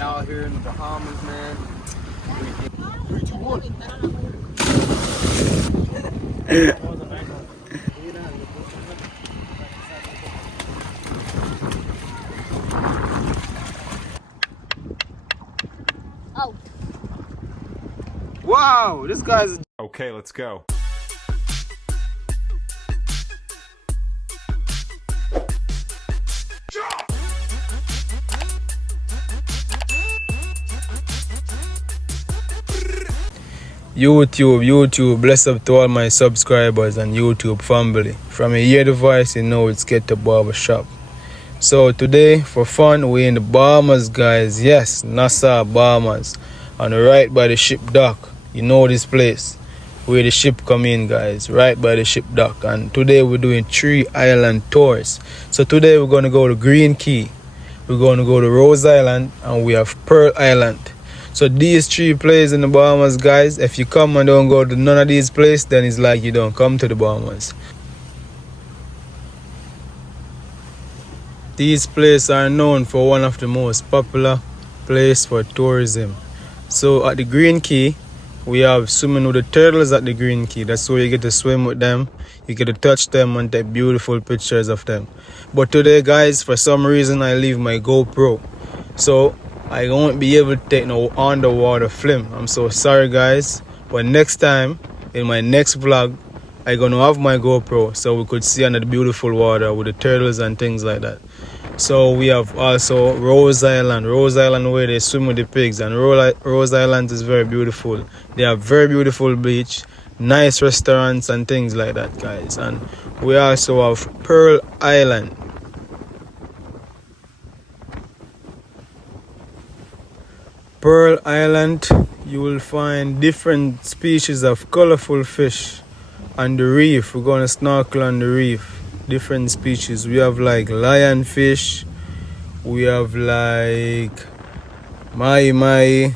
We out here in the Bahamas, man. 3, 2, 1. Oh. Wow, this guy's. Okay, let's go. YouTube, bless up to all my subscribers and YouTube family. From a year device, you know it's Get to Barber Shop. So today, for fun, we're in the Bahamas, guys. Yes, Nassau, Bahamas. And right by the ship dock. You know this place. Where the ship come in, guys. Right by the ship dock. And today we're doing 3 island tours. So today we're going to go to Green Key. We're going to go to Rose Island. And we have Pearl Island. So these 3 places in the Bahamas, guys, if you come and don't go to none of these places, then it's like you don't come to the Bahamas. These places are known for one of the most popular places for tourism. So at the Green Key, we have swimming with the turtles at the Green Key. That's where you get to swim with them. You get to touch them and take beautiful pictures of them. But today, guys, for some reason, I leave my GoPro. So I won't be able to take no underwater film. I'm so sorry, guys. But next time, in my next vlog, I'm going to have my GoPro so we could see under the beautiful water with the turtles and things like that. So we have also Rose Island where they swim with the pigs. And Rose Island is very beautiful. They have very beautiful beach, nice restaurants and things like that, guys. And we also have Pearl Island. Pearl Island, you will find different species of colorful fish. On the reef, we're going to snorkel on the reef. Different species. We have like lionfish. We have like mai.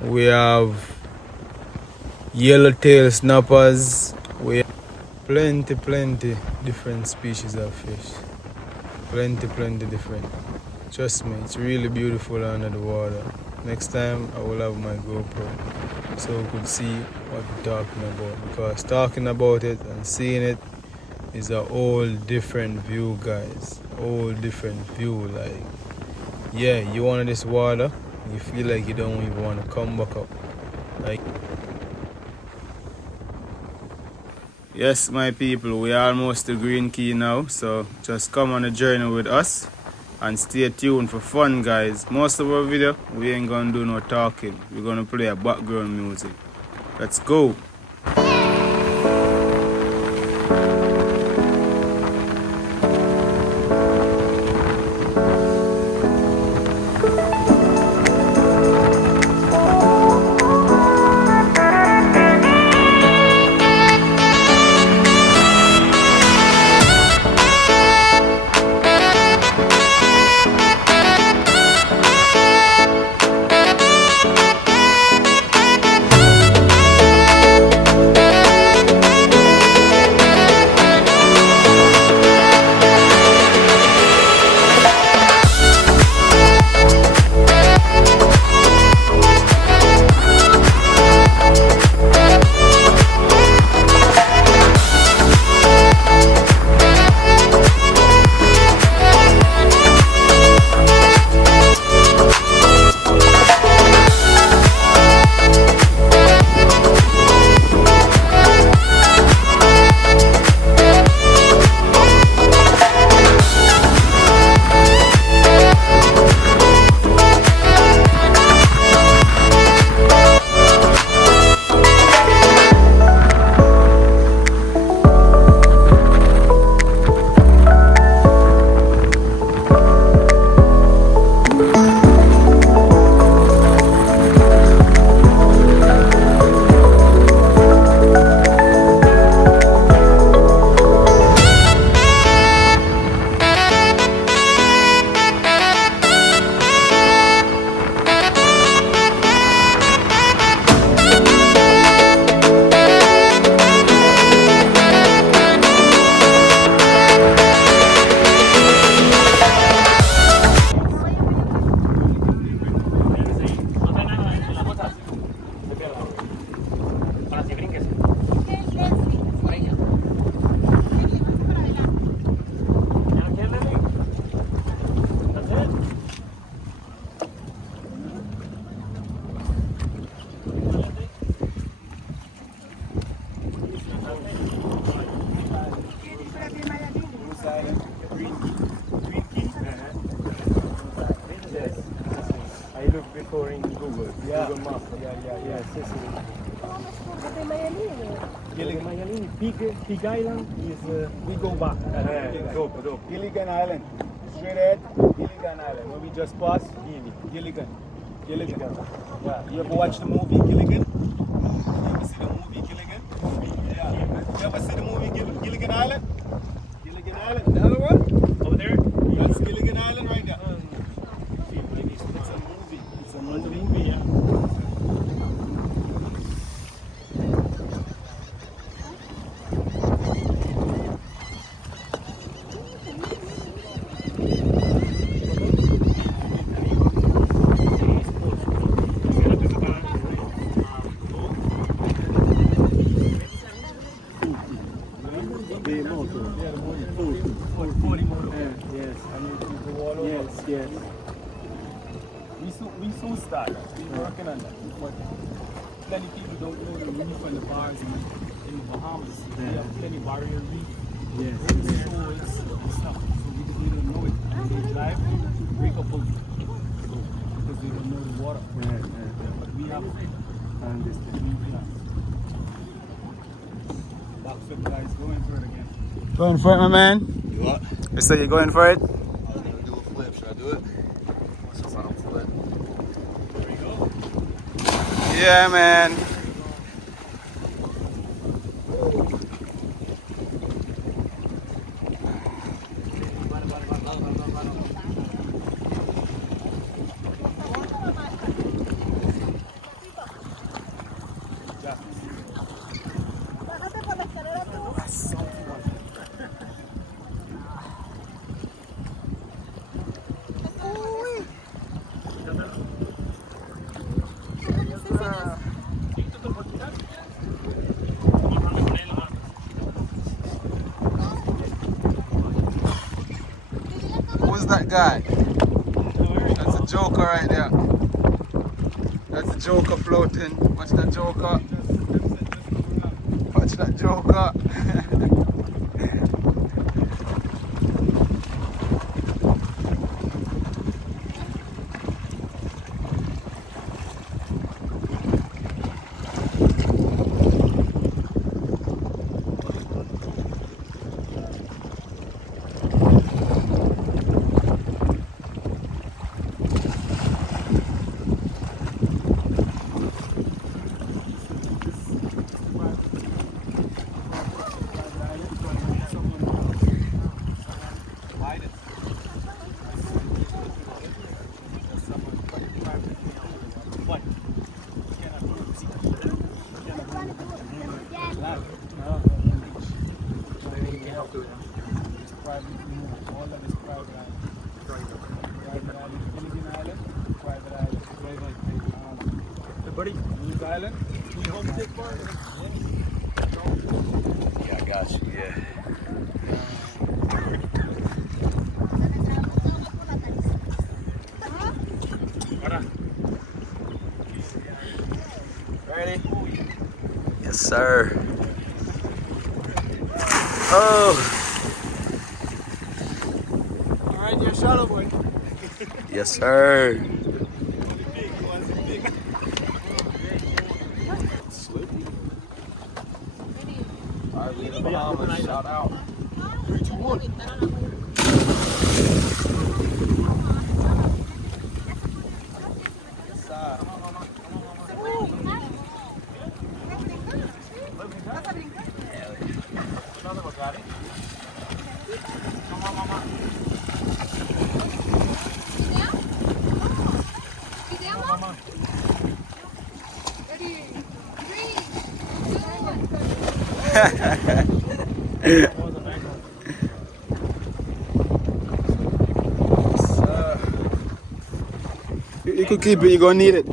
We have yellowtail snappers. We have plenty different species of fish. Plenty different. Trust me, it's really beautiful under the water. Next time I will have my GoPro so we could see what we're talking about, because talking about it and seeing it is a whole different view, guys. Whole different view. Like, yeah, you want this water, you feel like you don't even want to come back up. Like, yes, my people, we are almost to Green Key now, so just come on a journey with us and stay tuned for fun, guys. Most of our video, we ain't gonna do no talking. We're gonna play a background music. Let's go. Yeah, Sicily. Pig Island is we go back. Gilligan Island. Straight ahead, Gilligan Island. When we just passed, Gilligan. Yeah. You ever watch the movie Gilligan? You ever see the movie Gilligan? Yeah. You ever see the movie Gilligan Island? Gilligan Island. The other one? Over there? That's Gilligan Island right there. It's a movie, yeah. Yes. We soon start. We're working on that. But plenty people don't know the reef and the bars in the Bahamas. We have plenty barrier reef. Yes. Shoals and stuff. So we don't know it. And they drive, break up boat. Because they don't know the water. But we have I understand. backflip guys going for it again. Going for it, my man? You what? You say you're going for it? I was gonna do a flip. Should I do it? What's up, I'll flip. There you go. Yeah, man. Who's that guy? That's a joker right there. That's a joker floating. Watch that joker. Watch that joker. Yeah, I got you. Yeah. Ready? Yes, sir. Oh. All right, you're shallow boy. Yes, sir. All right, we in the Bahamas. Shout out. 3, 2, 1. You could keep it, you're gonna need it.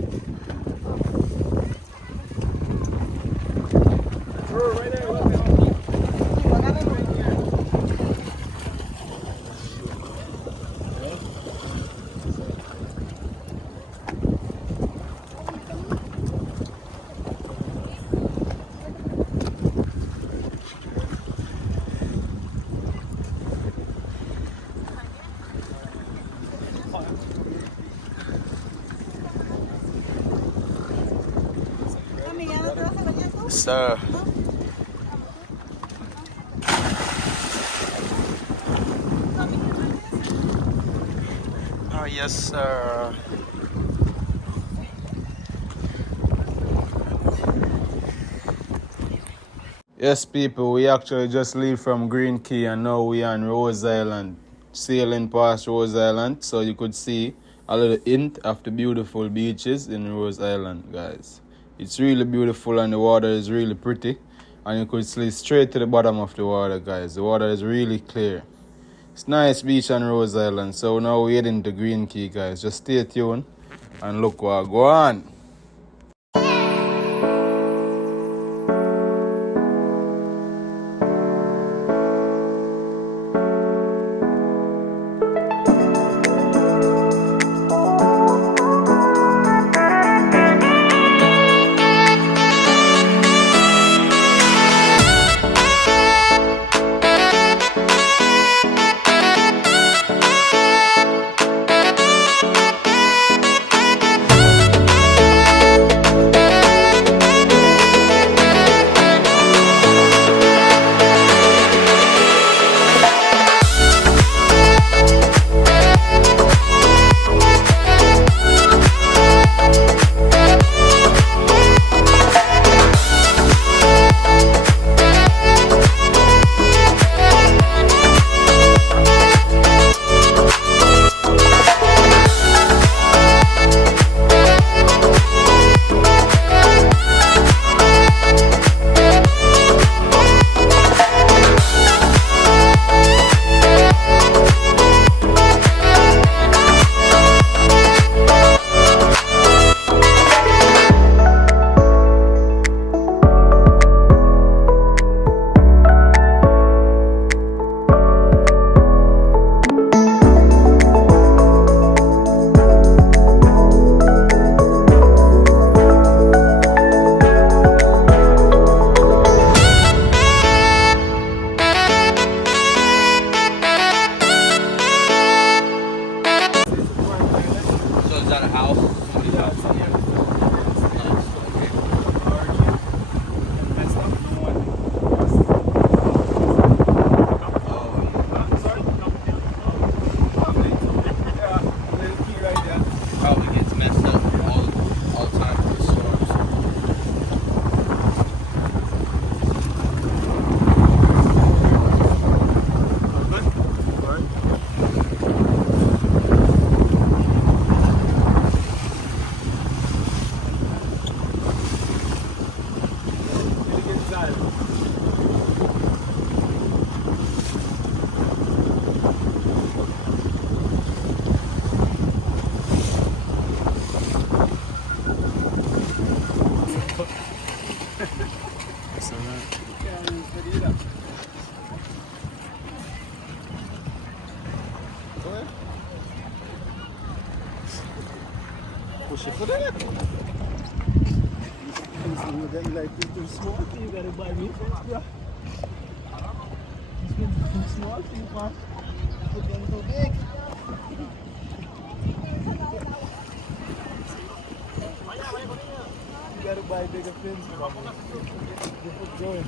sir. Oh, yes, sir. Yes, people, we actually just leave from Green Key and now we are on Rose Island. Sailing past Rose Island, so you could see a little hint of the beautiful beaches in Rose Island, guys. It's really beautiful and the water is really pretty. And you could see straight to the bottom of the water, guys. The water is really clear. It's nice beach on Rose Island. So now we're heading to Green Key, guys. Just stay tuned and look what go on. Push it for that. Then like it's too small, you gotta buy me fence, bro. It's too small for you, man. Put them too big. You gotta buy bigger fins, bro. Get it going.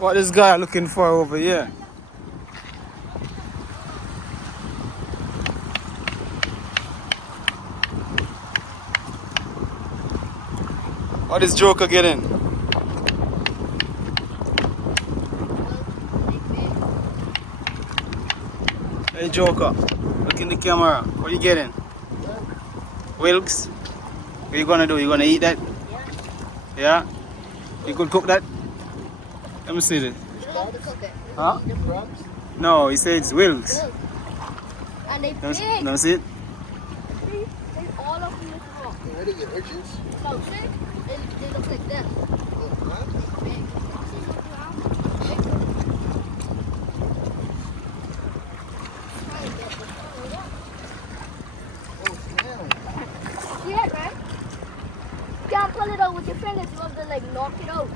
What this guy looking for over here? How this Joker get in? Hey Joker, look in the camera. What are you getting? Wilkes? What are you gonna do? You gonna eat that? Yeah? You could cook that? Let me see this. You don't have to cook it. Huh? You eat them. No, he said it's Wilkes. And they Don't, big. don't see it? See? They all up in this rock. Where do you get urchins? No, see? They look like this. Oh, huh? Big. See, look around. Big. Try and get this one right up. Oh, snails. See that, right? You can't pull it out with your fingers. You have to like knock it out.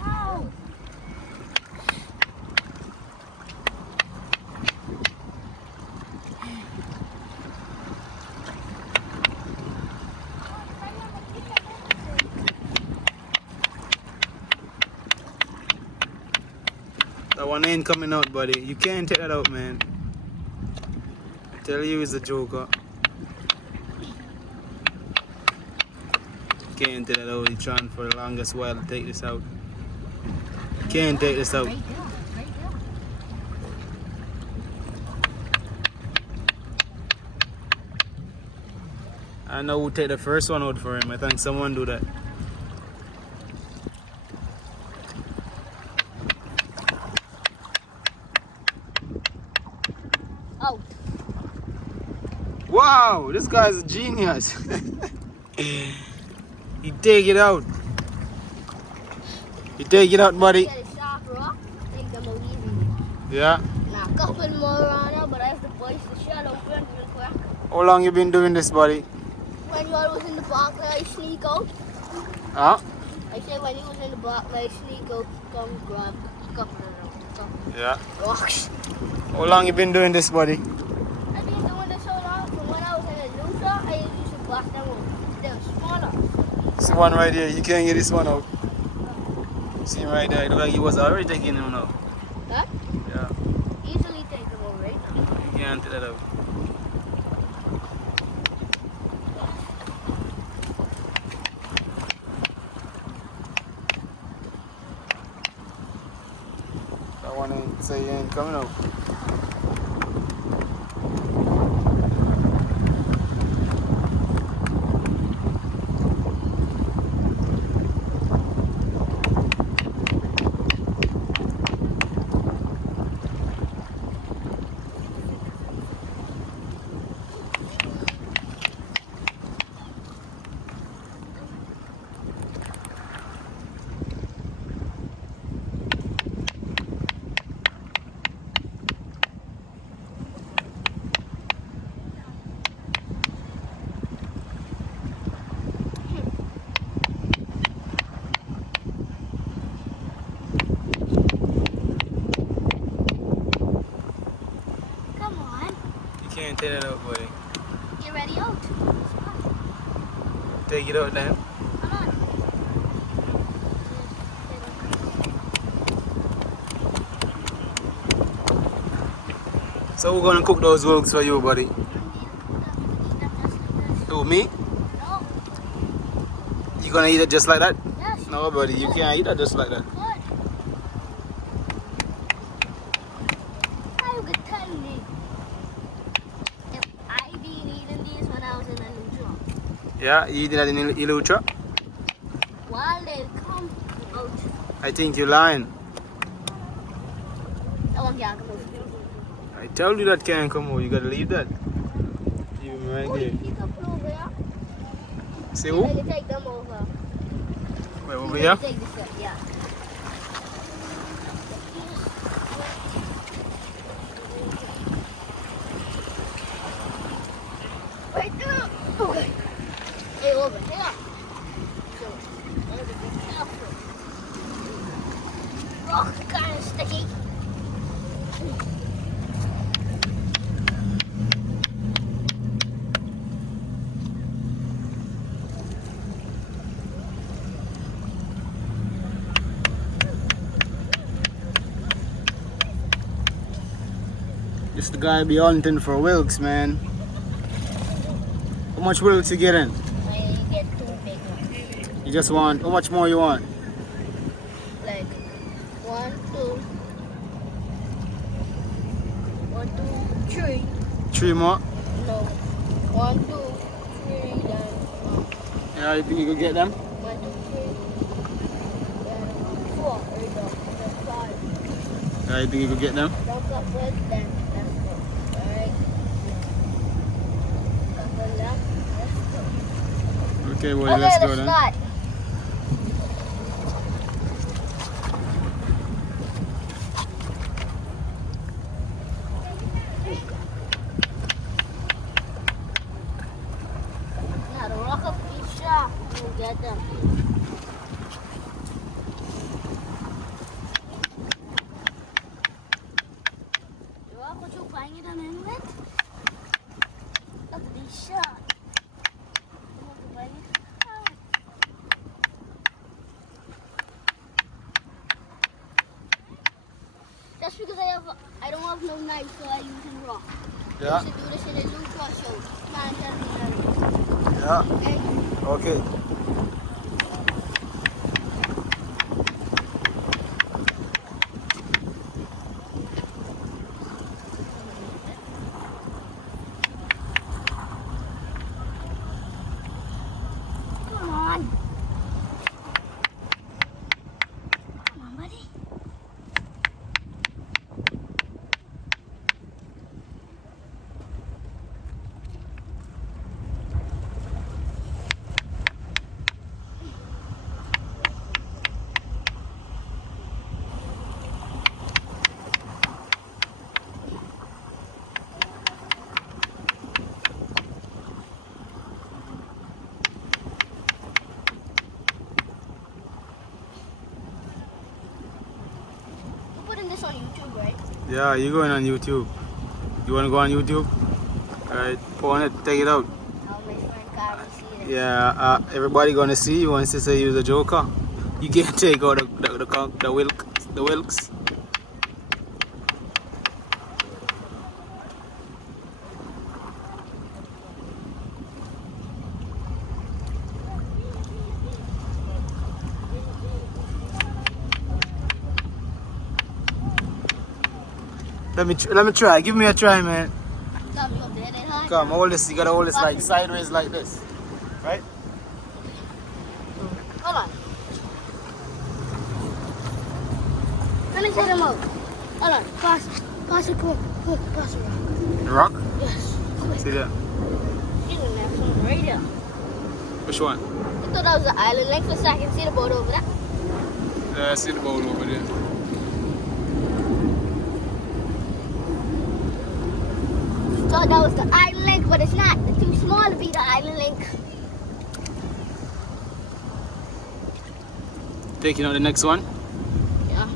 Wow. That one ain't coming out, buddy. You can't take that out, man. I tell you, it's a Joker. Can't take that out. You're trying for the longest while to take this out. Can't take this out. Right there. Right there. I know who take the first one out for him. I think someone do that. Out. Wow, this guy's a genius. He take it out. You take it out, buddy. Get a sharp rock. Take them out easy. Yeah. Now, a couple more around now, but I have to push the shell open real quick. How long you been doing this, buddy? When you was in the park, I sneak out. Huh? I said when he was in the park, I sneak out, come grab a couple of them. Yeah. Rocks. How long you been doing this, buddy? I've been doing this so long, from when I was in the Lusa, I used to blast them out. They were smaller. See one right here. You can't get this one out. See him right there. It look like he was already taking him out. Huh? Yeah. Easily take them out right now. You can't take that out. That one ain't say he ain't coming out. Come on. You can't take that out, buddy. Get ready out. Take it out then. Come on. So we're gonna cook those wilks for you, buddy. Who, me? No. You gonna eat it just like that? Yes. No, buddy, you can't eat it just like that. Good. How you could tell me if I been eating these when I was in the Lusa? Yeah, you eating that in Ilutra? While they come out, I think you're lying. I want to go. I told you that can't come out. You gotta leave that. You right Oh, there. you can put over here. See You who? can take them over. Wait, over You here? can take this one, yeah. Right there. Okay. Hey, over here. So, there's a big careful. Oh, kind of sticky. This the guy be hunting for wilks, man. How much wilks you getting? I get 2 big ones. You just want, how much more you want? Like 1, 2, 1, 2, 3. 3 more? No. 1, 2, 3, then Yeah, you think you could get them? 1, 2, 3, then 4. There you go. Then 5. Yeah, you think you could get them? Don't up with, then let's go. Alright. Couple left. Let's go. Okay, boy, Okay, let's go let's then. start. Now the rock up each shot, we'll get them. The rock what you banging them in with? Look at these shots. Look at banging. That's because I don't have no knife, so I use a rock. I Yeah, used to do this in a new car show. Man, yeah. okay. Okay. Come on. Come on, buddy. You're putting this on YouTube, right? Yeah, you going on YouTube. You want to go on YouTube? Alright, go on it, take it out. How my friend Kyrie see this. Yeah, everybody gonna see you once they say you're the Joker. You can't take out the wilks. Let me try. Give me a try, man. Come, you did it, huh? Come, hold this. You gotta hold this like sideways like this, right? Hold on. Let me set him out. Hold on. Pass it, pass it. The rock. Yes. Quick. See that? She's in there somewhere right there. Which one? I thought that was the island length for a second. See the boat over there? Yeah, I see the boat over there. Thought that was the island link, but it's not. It's too small to be the island link. Taking out the next one. Yeah.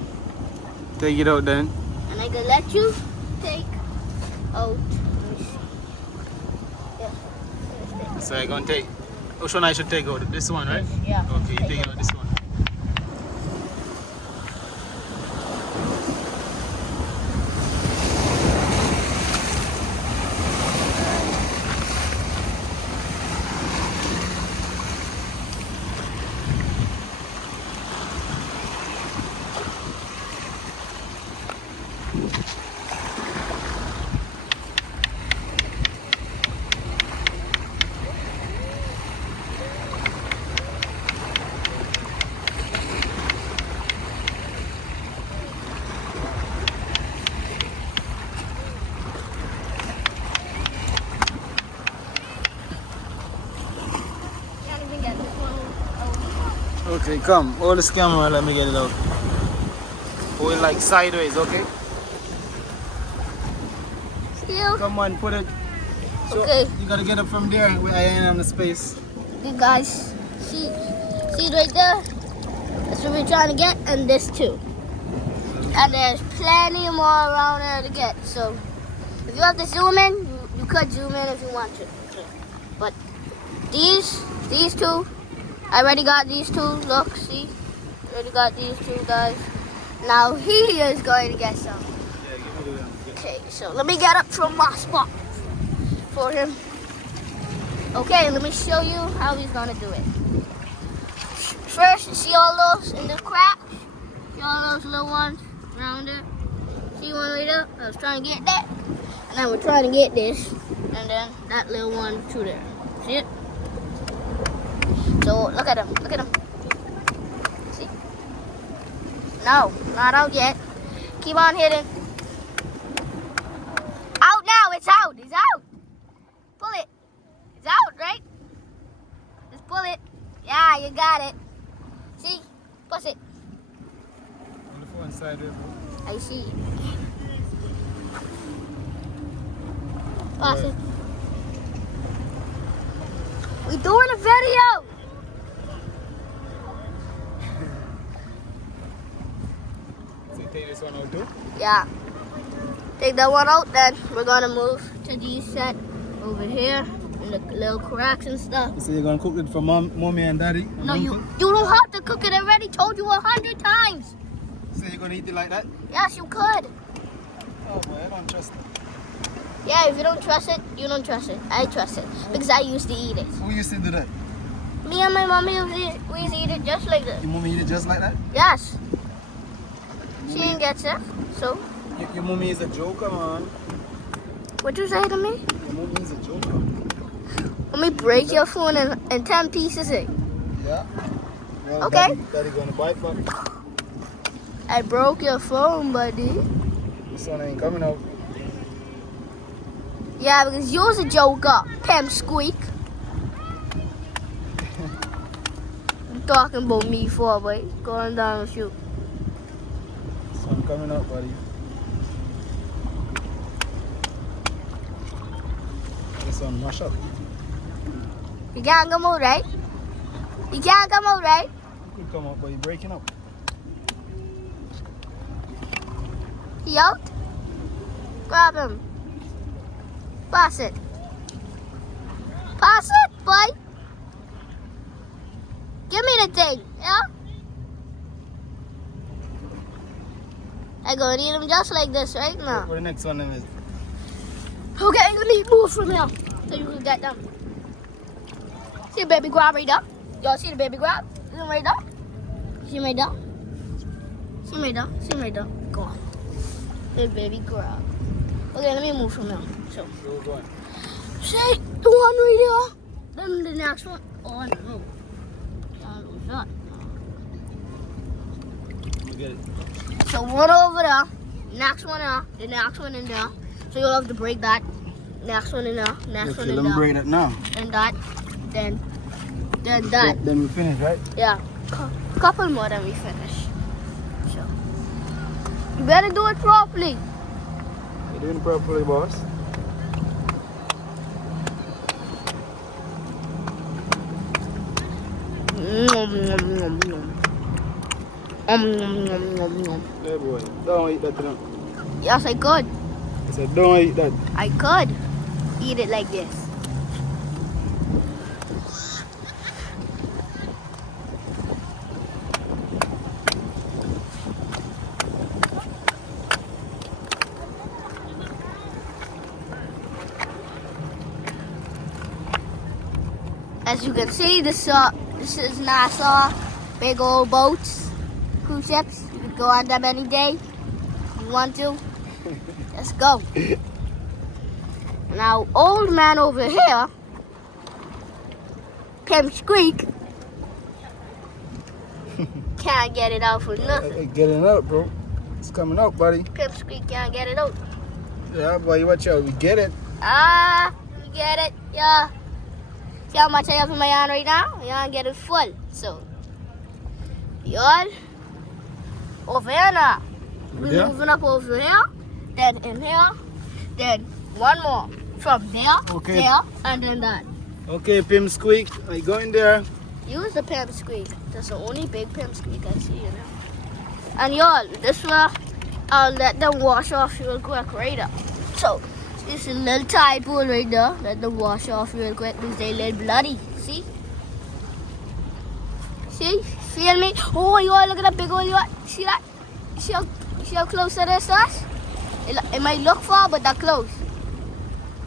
Take it out then. And I can let you take out. Let me see. Yeah. So I'm gonna take. Which one I should take out? This one, right? Yeah. Okay, you take out this one. Can't even get this one out. Okay, come. Hold this camera. Let me get it out. Hold it like sideways, okay? Still. Come on, put it. So Okay. you gotta get up from there where I am on the space. You guys, see it right there? That's what we're trying to get, and this too. And there's plenty more around there to get. So if you have to zoom in, you could zoom in if you want to. But these two, I already got these two. Look, see? Already got these two guys. Now he is going to get some. Yeah, give me the Okay, so let me get up from my spot for him. Okay, let me show you how he's gonna do it. First, you see all those in the cracks? See all those little ones around there? See one right there? I was trying to get that. And then we're trying to get this. And then that little one through there. See it? So look at him. Look at him. See? No, not out yet. Keep on hitting. Out now. It's out. It's out. Pull it. It's out, right? Just pull it. Yeah, you got it. See? Push it. On the phone side there, bro. I see. Pass it. We doing a video. So you take this one out too? Yeah. Take that one out, then we're gonna move to these set over here and the little cracks and stuff. So you're gonna cook it for mommy and daddy? And No, you uncle? don't have to cook it. I already told you 100 times. So you're gonna eat it like that? Yes, you could. Oh boy, I don't trust it. Yeah, if you don't trust it, you don't trust it. I trust it because I used to eat it. Who used to do that? Me and my mommy, we used to eat it just like this. Your mommy eat it just like that? Yes. She didn't get sick, so. Your mommy is a joker, man. What you say to me? Your mommy is a joker. Let me break your phone in 10 pieces. Eh? Yeah? Well, Okay. Daddy gonna bite back. I broke your phone, buddy. This one ain't coming out. Yeah, because you're a joker, Pam Squeak. I'm talking about me for, boy. Going down with you. This one coming out, buddy. This one mash up. You can't come out, right? You can't come out, right? It could come out, but you're breaking up. He out? Grab him. Pass it. Pass it, boy. Give me the thing, yeah? I gonna eat him just like this right now. What the next one is? Okay, let me move from here so you can get them. See the baby grab right there? Y'all see the baby grab? See him right there? See him right there? See him right there? See him right there? Go on. The baby grab. Okay, let me move from here. So, Where we going? see the one right there? Then the next one. Oh, no. Oh, not. We get it. So one over there, next one there, the next one in there. So you'll have to break that. Next one in there, next one Okay, in let me there. break that now. And that, then that. Then we finish, right? Yeah, couple more then we finish. So you better do it properly. You're doing it properly, boss. Hey boy, don't eat that now. Yes, I could. I said don't eat that. I could eat it like this. As you can see, this is Nassau, big old boats, cruise ships. You can go on them any day if you want to. Let's go. Now, old man over here, Pim Squeak, can't get it out for nothing. Hey, get it out, bro. It's coming out, buddy. Pim Squeak can't get it out. Yeah, boy, watch out. We get it. You get it? Yeah. See how much I have in my hand right now? My hand get it full. So, y'all, over here now. We're Yeah. moving up over here, then in here, then one more. From there, Okay. there, and then that. Okay, Pim Squeak, I go in there. Use the Pim Squeak. That's the only big Pim Squeak I see, you know. And y'all, this one, I'll let them wash off real quick right up. So, this is a little tide pool right there. Let them wash off real quick because they little bloody. See? See? Feel me? Oh, y'all, look at that big old yacht. See that? See how close that is to us? It might look far, but that close.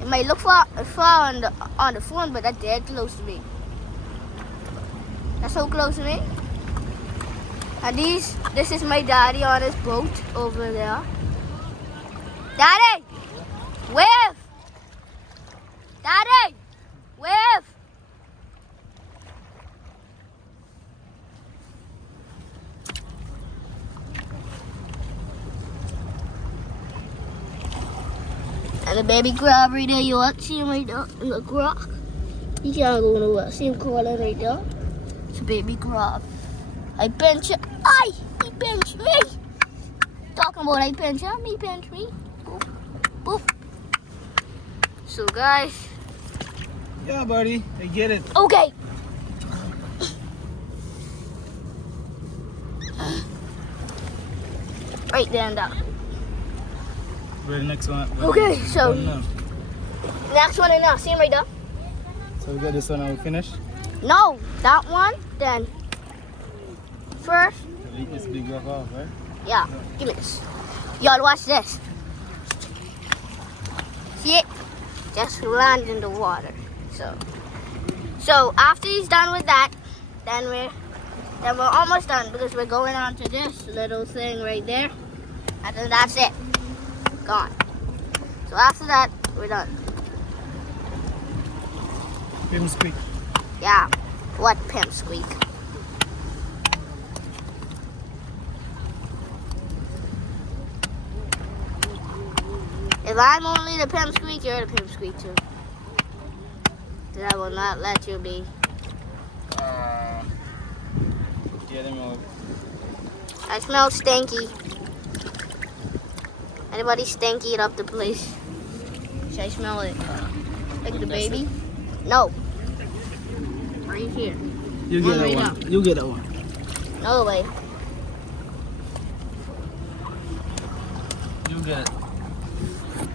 It might look far on the phone, but that's dead close to me. That's so close to me. And this is my daddy on his boat over there. Daddy, wave! Daddy, wave! And the baby crab right there, you see him right there in the rock. He can't go nowhere. See him crawling right there? It's a baby crab. I pinch it. Aye, he pinched me. Talking about I pinch him, he pinched me. Boop, boop. So guys. Yeah, buddy, I get it. Okay. Right there and down. Where the next one? Okay, so next one and now. See him right there? So we got this one and we finish? No, that one, then first. It's big rock off, right? Yeah, give me this. Y'all watch this. See it? Just land in the water. So after he's done with that, then we're almost done because we're going on to this little thing right there. And then that's it. Gone. So after that, we're done. Pim squeak. Yeah. What pimp squeak? If I'm only the pimp squeak, you're the pimp squeak too. Then I will not let you be. Get him out. I smell stinky. Anybody stinky it up the place? Should I smell it? Like the baby? No. Right here. You get that Right one. now. You get that one. No way. You get it.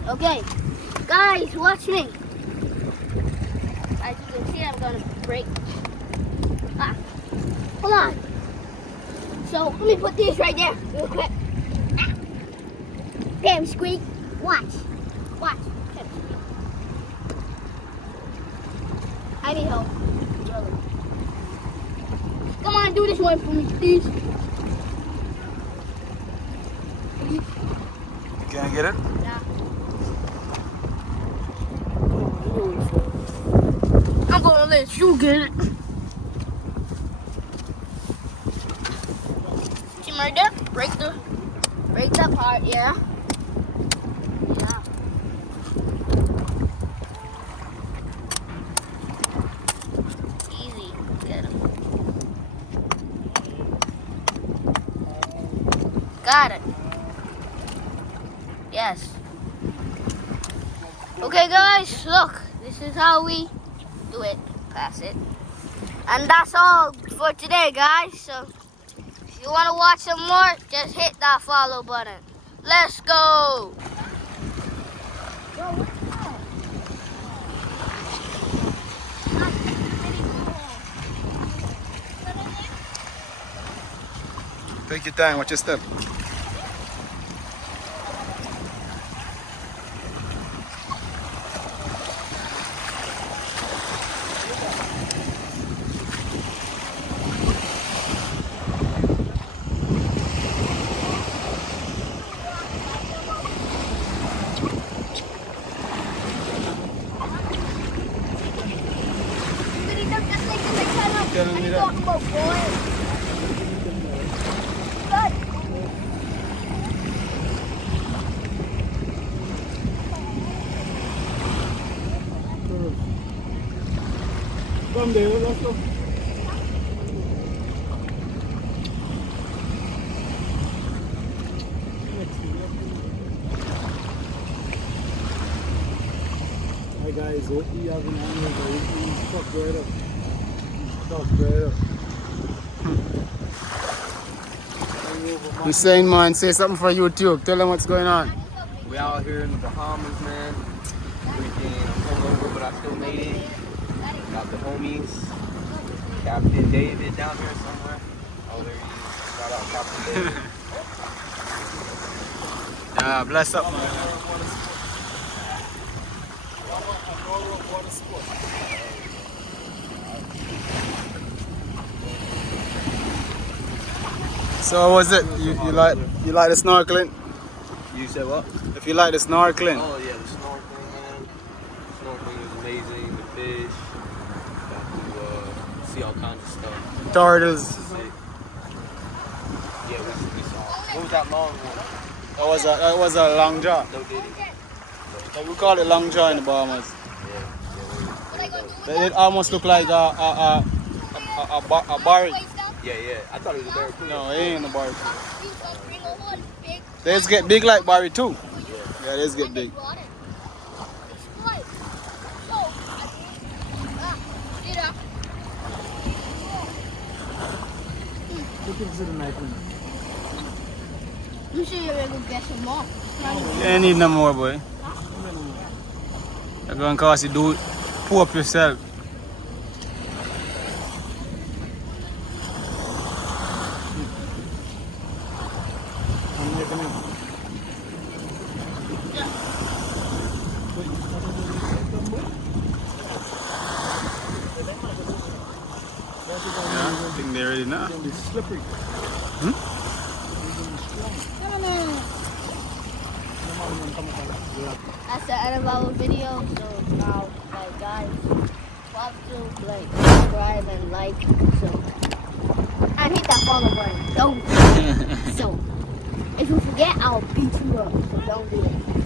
Okay. Guys, watch me. As you can see, I'm gonna break. Ah. Hold on. So let me put these right there real quick. Ah. Damn, squeak. Watch. Watch. Okay. I need help. Really. Come on, do this one for me, please. Can I get it? Yeah. I'm gonna let you get it. See right there? Break that part, yeah. Yeah. Easy. Get him. Got it. Yes. Okay guys, look. This is how we do it. Pass it. And that's all for today, guys. So if you want to watch some more, just hit that follow button. Let's go. Take your time, watch your step. Telling me that. Come there, let's go. Hi guys, hope you have an animal. He's stuck right up. Hussein, man, say something for YouTube. Tell them what's going on. We out here in the Bahamas, man. Freaking, I'm hungover, but I still made it. Got the homies. Captain David down here somewhere. Oh, there he is. Shout out Captain David. Ah, bless up, man. So how was it? You like the snorkeling? You said what? If you like the snorkeling. Oh yeah, the snorkeling, man. Snorkeling is amazing. The fish. Got to see all kinds of stuff. Turtles. Sick. Yeah, we saw. What was that long one? That was a long jaw. No diddy. We call it long jaw in the Bahamas. Yeah. It almost looked like a barracuda. Yeah. I thought it was a barracuda. No, it ain't a barracuda. They just get big like Barry too. Yeah, they just get big. You should go get some more. You ain't need no more, boy. You're going to cost you do it. Pull up yourself. I think they're ready now. It's slippery. That's the end of our video. So now, like guys, have to like subscribe and like. So and hit that follow button. Don't. So if you forget, I'll beat you up. So don't do it.